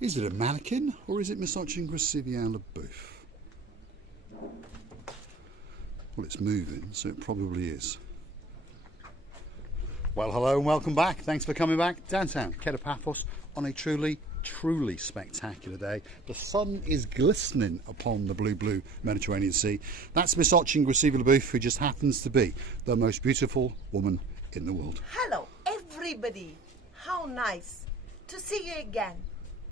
Is it a mannequin or is it Misogyn Gracivia LaBeouf? Well, it's moving, so it probably is. Well, hello and welcome back. Thanks for coming back. Downtown Paphos on a truly spectacular day. The sun is glistening upon the blue Mediterranean Sea. That's Misogyn Gracivia LaBeouf, who just happens to be the most beautiful woman in the world. Hello, everybody. How nice to see you again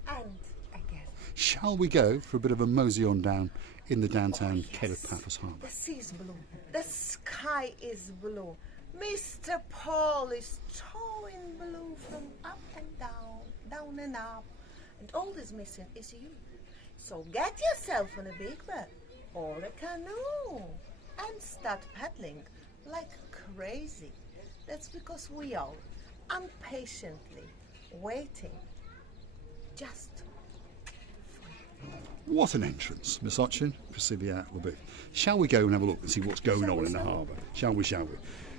and again. Shall we go for a bit of a mosey on down in the downtown Paphos Harbour? The sea is blue. The sky is blue. Mr. Paul is towing blue from up and down, down and up. And all that's missing is you. So get yourself on a big boat or a canoe and start paddling like crazy. That's because we are impatiently waiting just for you. What an entrance, Misogyn Gracivia LaBeouf. Shall we go and have a look and see what's going on in the harbour? Shall we?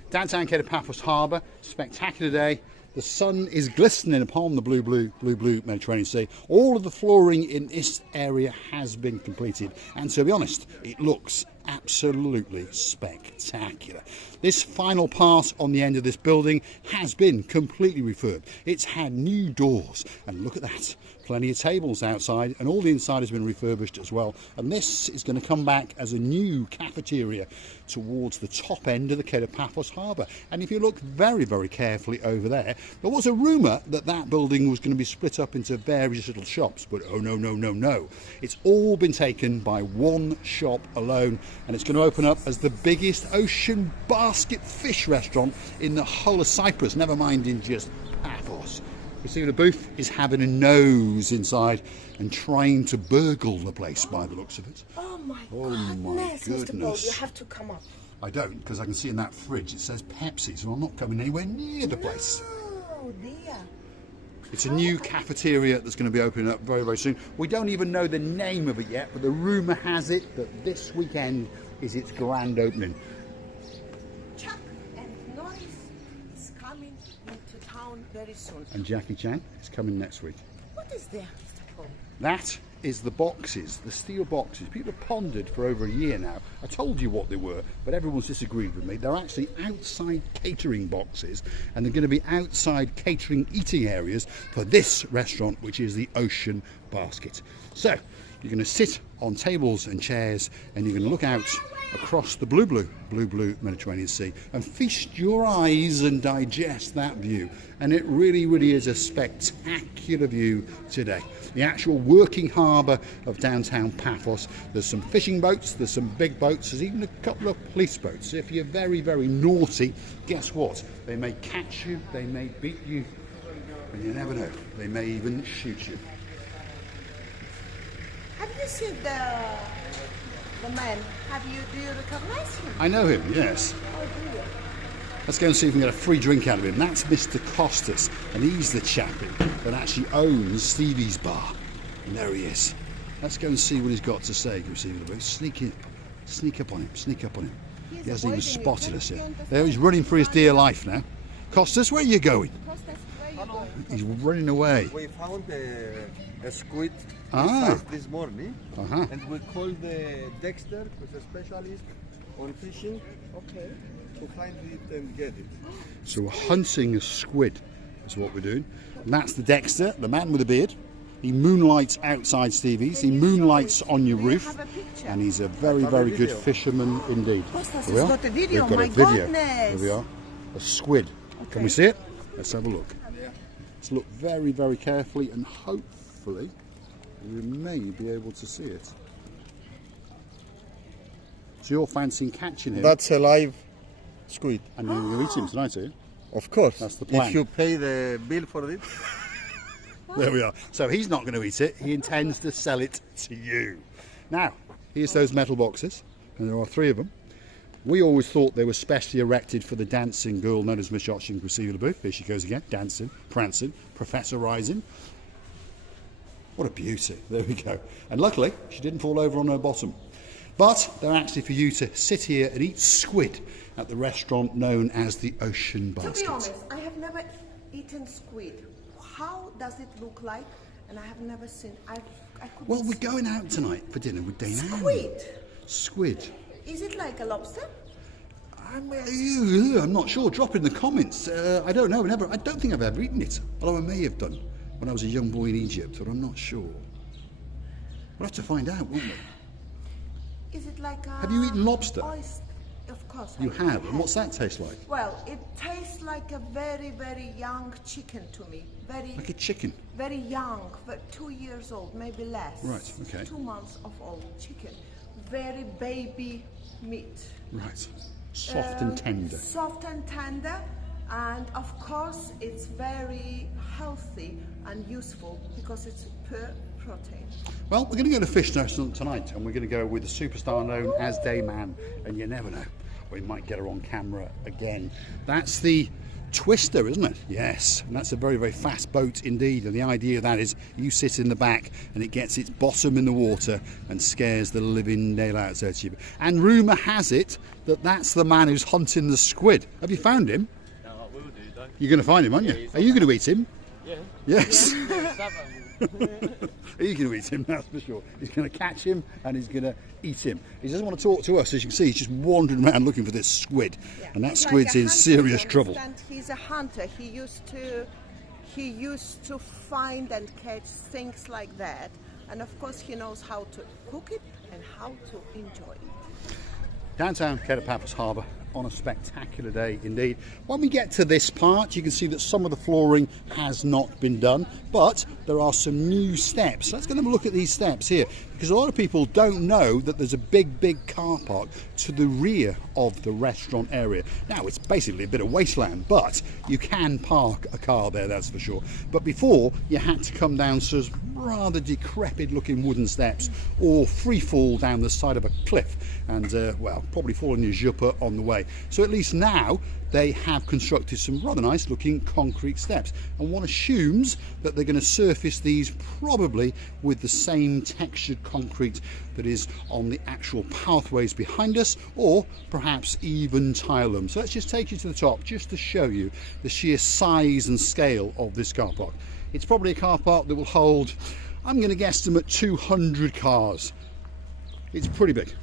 Downtown Paphos Harbour, spectacular day. The sun is glistening upon the blue Mediterranean Sea. All of the flooring in this area has been completed, and to be honest, it looks absolutely spectacular. This final part on the end of this building has been completely refurbed. It's had new doors, and look at that, plenty of tables outside, and all the inside has been refurbished as well. And this is going to come back as a new cafeteria towards the top end of the Paphos Harbour. And if you look very carefully over there was a rumour that that building was going to be split up into various little shops, but oh no. It's all been taken by one shop alone, and it's going to open up as the biggest ocean basket fish restaurant in the whole of Cyprus, never mind in just Paphos. Gracivia LaBeouf is having a nose inside and trying to burgle the place by the looks of it. Oh my goodness, Mr. Paul, you have to come up. I don't, because I can see in that fridge it says Pepsi, so I'm not coming anywhere near the place. Oh dear. It's a new cafeteria that's going to be opening up very soon. We don't even know the name of it yet, but the rumour has it that this weekend is its grand opening. Chuck and Norris is coming into town very soon. And Jackie Chan is coming next week. What is there, Mr. Paul? That is the boxes, the steel boxes. People have pondered for over a year now. I told you what they were, but everyone's disagreed with me. They're actually outside catering boxes, and they're going to be outside catering eating areas for this restaurant, which is the Ocean Basket. So you're going to sit on tables and chairs, and you're going to look out across the blue Mediterranean Sea and feast your eyes and digest that view. And it really is a spectacular view today. The actual working harbour of downtown Paphos. There's some fishing boats, there's some big boats, there's even a couple of police boats. If you're very naughty, guess what? They may catch you, they may beat you, and you never know, they may even shoot you. Have you seen the man? Do you recognize him? I know him, yes. Oh dear. Let's go and see if we can get a free drink out of him. That's Mr. Costas, and he's the chap that actually owns Stevie's bar. And there he is. Let's go and see what he's got to say, Gracivia LaBeouf. Sneak up on him. He hasn't even spotted us yet. There, he's running for his dear life now. Costas, where are you going? Costas, where are you going? He's running away. We found a squid this morning, and we called the Dexter, who's a specialist on fishing, to find it and get it. So we're hunting a squid, is what we're doing. And that's the Dexter, the man with a beard. He moonlights outside Stevie's, he moonlights on your roof, and he's a very good fisherman indeed. Costas Here we has are. got a video, We've got my a video. goodness. Here we are, a squid. Can we see it? Let's have a look. Let's look very carefully, and hopefully we may be able to see it. So you're fancying catching him? That's a live squid. And you're going to eat him tonight, are you? Of course. That's the plan. If you pay the bill for it. There we are. So he's not going to eat it. He intends to sell it to you. Now, here's those metal boxes, and there are 3 of them. We always thought they were specially erected for the dancing girl known as Misogyn Gracivia LaBeouf. Here she goes again, dancing, prancing, professorising. What a beauty. There we go. And luckily, she didn't fall over on her bottom. But they're actually for you to sit here and eat squid at the restaurant known as the Ocean Basket. To be honest, I have never eaten squid. How does it look like? and I have never seen. I couldn't Well, we're see- going out tonight for dinner with Dana. Squid. Squid. Is it like a lobster? I'm not sure. Drop in the comments. I don't know. I don't think I've ever eaten it. Although I may have done when I was a young boy in Egypt, but I'm not sure. We'll have to find out, won't we? Is it like a... Have you eaten lobster? Oyster? Of course. You have. And what's that taste like? Well, it tastes like a very, very young chicken to me. Very, Like a chicken. very young, but 2 years old, maybe less. Right, okay. 2 months of old chicken. Very baby meat. Right. Soft and tender. Soft and tender, and of course it's very healthy and useful because it's pure protein. Well, we're going to go to Fish Restaurant tonight, and we're going to go with the superstar known as Dayman, and you never know, we might get her on camera again. That's the Twister, isn't it? Yes, and that's a very, very fast boat indeed, and the idea of that is you sit in the back and it gets its bottom in the water and scares the living daylights out of you. And rumour has it that that's the man who's hunting the squid. Have you found him? No, I will do though. You're going to find him, aren't you? Yeah, Are you going to eat him? Yeah. Yes. Yeah. He's going to eat him, that's for sure. He's going to catch him and he's going to eat him. He doesn't want to talk to us, as you can see. He's just wandering around looking for this squid, and that He's squid's like a in hunter, serious you trouble. understand? He's a hunter. He used to find and catch things like that, and of course he knows how to cook it and how to enjoy it. Downtown Paphos Harbour on a spectacular day indeed. When we get to this part, you can see that some of the flooring has not been done, but there are some new steps. Let's go and have a look at these steps here, because a lot of people don't know that there's a big car park to the rear of the restaurant area. Now, it's basically a bit of wasteland, but you can park a car there, that's for sure. But before, you had to come down some rather decrepit looking wooden steps or free fall down the side of a cliff and, well, probably fall on your jupper on the way. So at least now they have constructed some rather nice looking concrete steps, and one assumes that they're going to surface these probably with the same textured concrete that is on the actual pathways behind us, or perhaps even tile them. So let's just take you to the top just to show you the sheer size and scale of this car park. It's probably a car park that will hold, I'm going to guesstimate 200 cars. It's pretty big.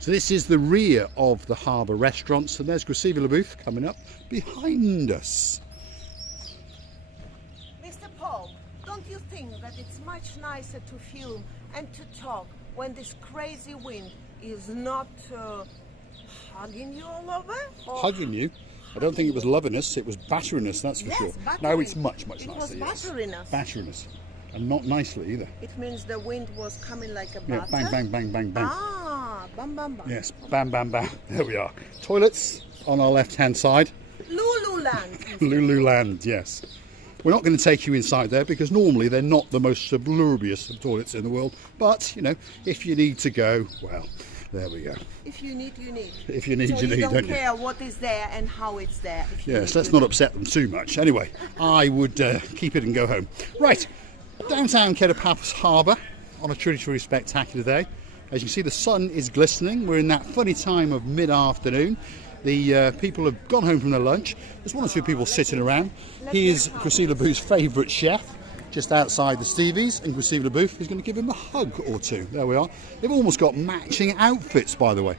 So this is the rear of the Harbour restaurant. So there's Cafeteria booth coming up behind us. Mr. Paul, don't you think that it's much nicer to film and to talk when this crazy wind is not hugging you all over? Or Hugging you? I don't think it was loving us, it was battering us, that's for Yes, sure. battering. No, it's much nicer. It was yes. battering us. Battering us. And not nicely either. It means the wind was coming like a Yeah, batter. bang, bang, bang, bang, bang. Ah, bam, bam, bam. Yes, bam, bam, bam. There we are. Toilets on our left-hand side. Lululand. Lululand, yes. We're not going to take you inside there because normally they're not the most suburbious of toilets in the world. But, you know, if you need to go, well, there we go. If you need, you need. If you need, So you need, don't don't you? care what is there and how it's there. If you Yes, need, let's you not need. upset them too much. Anyway, I would keep it and go home. Right, downtown Paphos Harbour on a truly spectacular day. As you can see, the sun is glistening. We're in that funny time of mid-afternoon. The people have gone home from their lunch. There's one or two people sitting around. He is Cafeteria Booth's favourite chef, just outside the Stevies, and Cafeteria Booth is going to give him a hug or two. There we are. They've almost got matching outfits, by the way.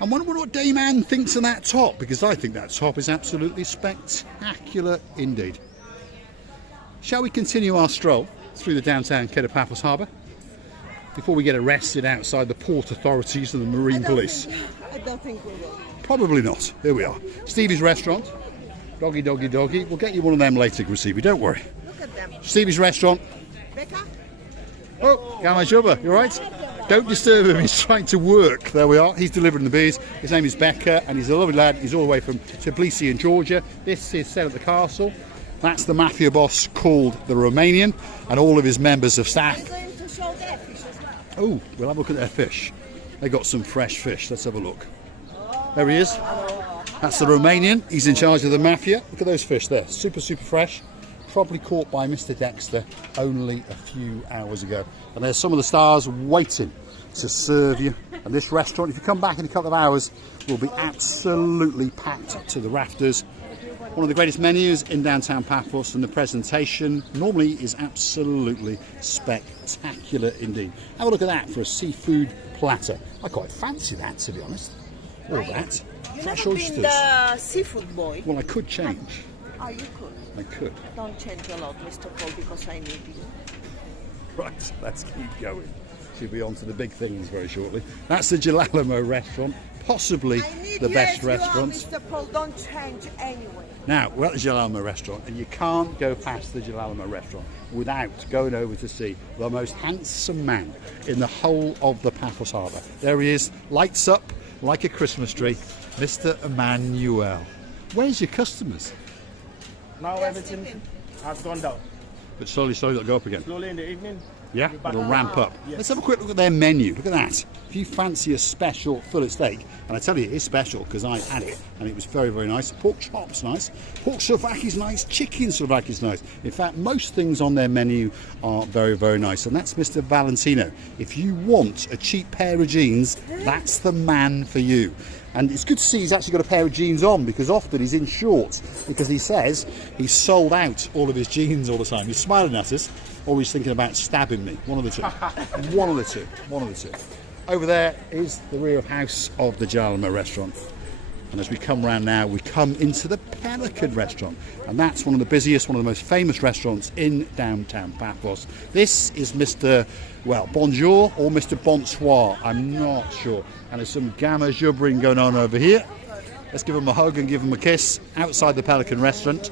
I wonder what Dayman thinks of that top, because I think that top is absolutely spectacular indeed. Shall we continue our stroll through the downtown Paphos Harbour before we get arrested outside the port authorities and the marine police? I don't think we will. Probably not. Here we are. Stevie's restaurant. Doggy, doggy, doggy. We'll get you one of them later, Stevie. Don't worry. Look at them. Stevie's restaurant. Becca? Oh, Gamashuba, you alright? Don't disturb him, he's trying to work. There we are, he's delivering the beers. His name is Becca and he's a lovely lad. He's all the way from Tbilisi in Georgia. This is set at the castle. That's the mafia boss called the Romanian, and all of his members of staff. I'm going to show their fish as well. Oh, we'll have a look at their fish. They got some fresh fish. Let's have a look. There he is. That's the Romanian. He's in charge of the mafia. Look at those fish there. Super fresh. Probably caught by Mr. Dexter only a few hours ago. And there's some of the stars waiting to serve you. And this restaurant, if you come back in a couple of hours, will be absolutely packed to the rafters. One of the greatest menus in downtown Paphos, and the presentation normally is absolutely spectacular indeed. Have a look at that for a seafood platter. I quite fancy that, to be honest. All that. You Fresh never oysters. been the seafood boy? Well, I could change. Oh, you could. I could. Don't change a lot, Mr. Paul, because I need you. Right, let's keep going. She'll be on to the big things very shortly. That's the Jalalamo restaurant, possibly the best restaurant. Mr. Paul, don't change anyway. Now, we're at the Jalalamo restaurant, and you can't go past the Jalalamo restaurant without going over to see the most handsome man in the whole of the Paphos Harbour. There he is, lights up like a Christmas tree, Mr. Emmanuel. Where's your customers? Now everything has gone down. But slowly, it'll go up again. Slowly in the evening. Yeah, we're back. it'll ramp up. Yes. Let's have a quick look at their menu. Look at that. If you fancy a special fillet steak, and I tell you it is special because I had it and it was very, very nice. Pork chop's nice. Pork souvlaki nice. Chicken souvlaki nice. In fact, most things on their menu are very, very nice. And that's Mr. Valentino. If you want a cheap pair of jeans, that's the man for you. And it's good to see he's actually got a pair of jeans on, because often he's in shorts, because he says he's sold out all of his jeans all the time. He's smiling at us, or he's thinking about stabbing me. One of the two. One of the two. One of the two. Over there is the rear house of the Jalalamo restaurant. And as we come round now, we come into the Pelican Restaurant. And that's one of the busiest, one of the most famous restaurants in downtown Paphos. This is Mr. well, bonjour or Mr. Bonsoir. I'm not sure. And there's some gamma jubbering going on over here. Let's give him a hug and give him a kiss outside the Pelican Restaurant.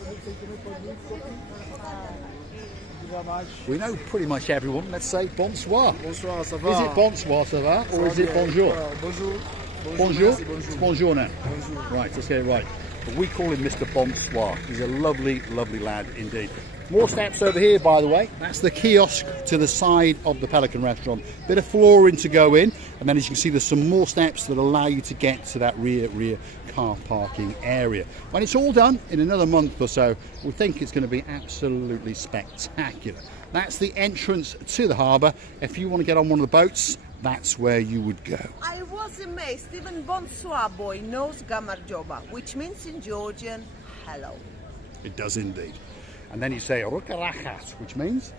We know pretty much everyone. Let's say bonsoir. Bonsoir, ça va? Is it bonsoir, ça va? Or is it bonjour? Bonjour. Bonjour? Merci, It's bonjour now. Bonjour. Right, let's get it right. But we call him Mr. Bonsoir. He's a lovely, lovely lad indeed. More steps over here, by the way. That's the kiosk to the side of the Pelican Restaurant. Bit of flooring to go in, and then as you can see, there's some more steps that allow you to get to that rear car parking area. When it's all done in another month or so, we think it's going to be absolutely spectacular. That's the entrance to the harbour. If you want to get on one of the boats, that's where you would go. I was amazed. Even Bonsoir boy knows Gamar Joba, which means in Georgian, hello. It does indeed. And then you say Rukarachat, which means?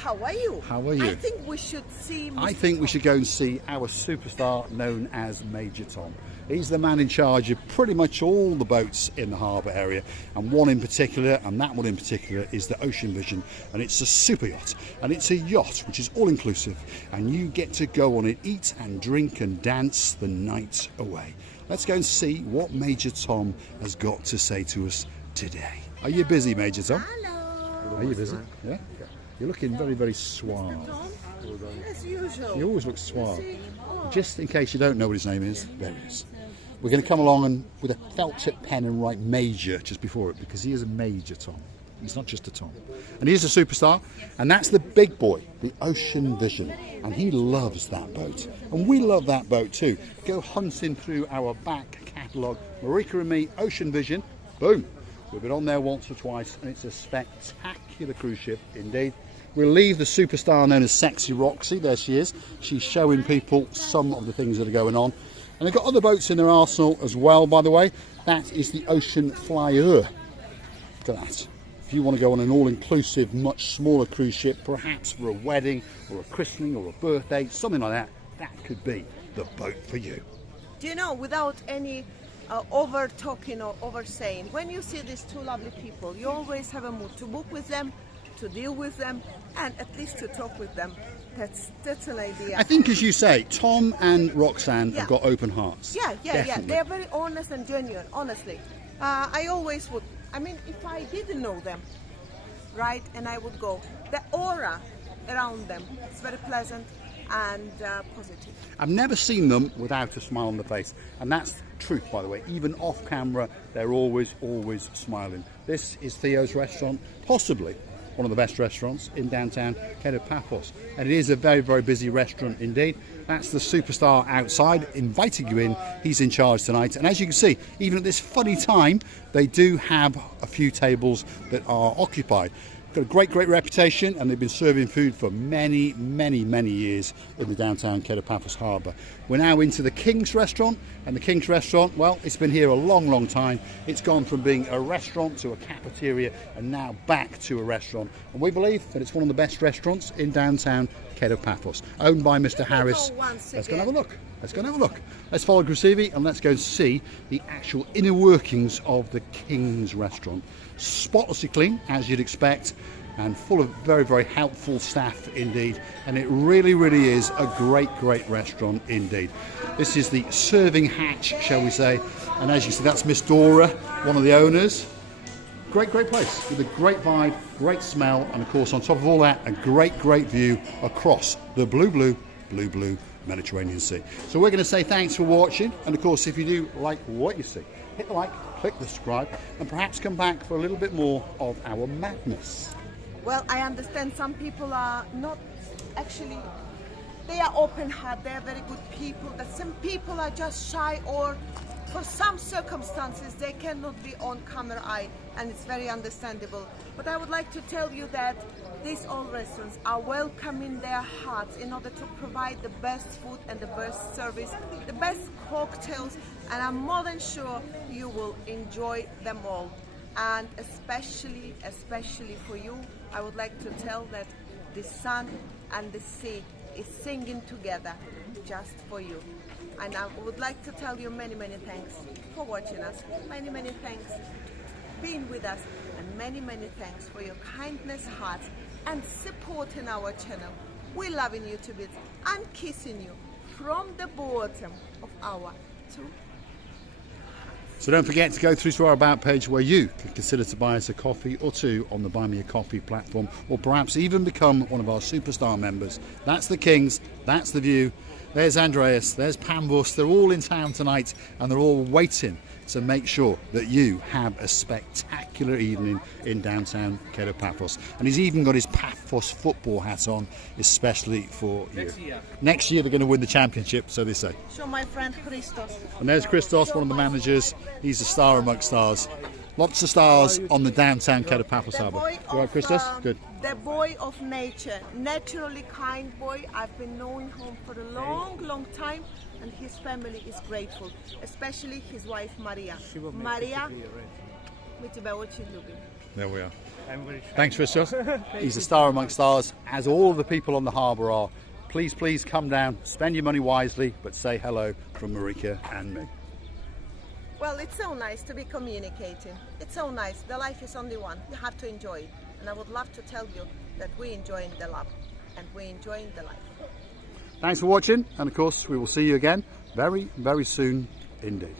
How are you? How are you? I think we should see Mr. I think we Tom. should go and see our superstar known as Major Tom. He's the man in charge of pretty much all the boats in the harbour area, and one in particular, and that one in particular, is the Ocean Vision, and it's a super yacht, and it's a yacht which is all inclusive, and you get to go on it, eat and drink and dance the night away. Let's go and see what Major Tom has got to say to us today. Are you busy, Major Tom? Hello. Are you busy? Yeah? You're looking very, very suave. Tom, as usual. You always look suave. See? Oh. Just in case you don't know what his name is, there he is. We're going to come along and with a felt tip pen and write Major just before it, because he is a Major Tom. He's not just a Tom. And he is a superstar, and that's the big boy, the Ocean Vision. And he loves that boat. And we love that boat too. Go hunting through our back catalogue. Marika and me, Ocean Vision, boom. We've been on there once or twice, and it's a spectacular cruise ship indeed. We'll leave the superstar known as Sexy Roxy. There she is. She's showing people some of the things that are going on. And they've got other boats in their arsenal as well, by the way. That is the Ocean Flyer. Look at that. If you want to go on an all-inclusive, much smaller cruise ship, perhaps for a wedding or a christening or a birthday, something like that, that could be the boat for you. Do you know, without any over talking or over saying, when you see these two lovely people, you always have a mood to book with them, to deal with them, and at least to talk with them. That's an idea. I think, as you say, Tom and Roxanne have Yeah. got open hearts. Yeah. Definitely. They're very honest and genuine, honestly. I always would. I mean, if I didn't know them, right, and I would go, the aura around them is very pleasant and positive. I've never seen them without a smile on the face, and that's truth, by the way. Even off camera, they're always smiling. This is Theo's restaurant, possibly one of the best restaurants in downtown Paphos, and it is a very, very busy restaurant indeed. That's the superstar outside inviting you in. He's in charge tonight, and as you can see, even at this funny time, they do have a few tables that are occupied. got a great reputation, and they've been serving food for many years in the downtown Paphos Harbour. We're now into the King's Restaurant, and the King's Restaurant, well, it's been here a long time. It's gone from being a restaurant to a cafeteria, and now back to a restaurant. And we believe that it's one of the best restaurants in downtown Paphos, owned by Mr. Harris. Let's go and have a look. Let's follow Grasivi and let's go see the actual inner workings of the King's Restaurant. Spotlessly clean, as you'd expect, and full of very helpful staff indeed. And it really is a great restaurant indeed. This is the serving hatch, shall we say. And as you see, that's Miss Dora, one of the owners. Great place with a great vibe, great smell, and of course on top of all that, a great view across the blue Mediterranean Sea. So we're going to say thanks for watching, and of course if you do like what you see, hit the like, click the subscribe, and perhaps come back for a little bit more of our madness. Well, I understand some people are not actually, they are open-hearted, they are very good people, that some people are just shy, or for some circumstances they cannot be on camera eye, and it's very understandable. But I would like to tell you that these all restaurants are welcoming their hearts in order to provide the best food and the best service, the best cocktails, and I'm more than sure you will enjoy them all. And especially for you, I would like to tell that the sun and the sea is singing together just for you. And I would like to tell you many thanks for watching us, many thanks being with us, and many thanks for your kindness, hearts, and supporting our channel. We're loving you to bits and kissing you from the bottom of our two. So don't forget to go through to our About page, where you can consider to buy us a coffee or two on the Buy Me a Coffee platform, or perhaps even become one of our superstar members. That's the Kings, that's the view. There's Andreas, there's Paphos. They're all in town tonight, and they're all waiting to make sure that you have a spectacular evening in downtown Paphos. And he's even got his Paphos football hat on, especially for you. Next year they're going to win the championship, so they say. Show my friend Christos. And there's Christos, one of the managers. He's a star amongst stars. Lots of stars on the downtown Paphos Harbour. You right, Christos? Good. The boy of nature, naturally kind boy. I've been knowing him for a long time, and his family is grateful, especially his wife Maria. Maria, there we are. Thanks, Christos. He's a star amongst stars, as all of the people on the harbour are. Please come down, spend your money wisely, but say hello from Marika and me. Well, it's so nice to be communicating. It's so nice. The life is only one. You have to enjoy it. And I would love to tell you that we're enjoying the love and we're enjoying the life. Thanks for watching, and of course we will see you again very soon indeed.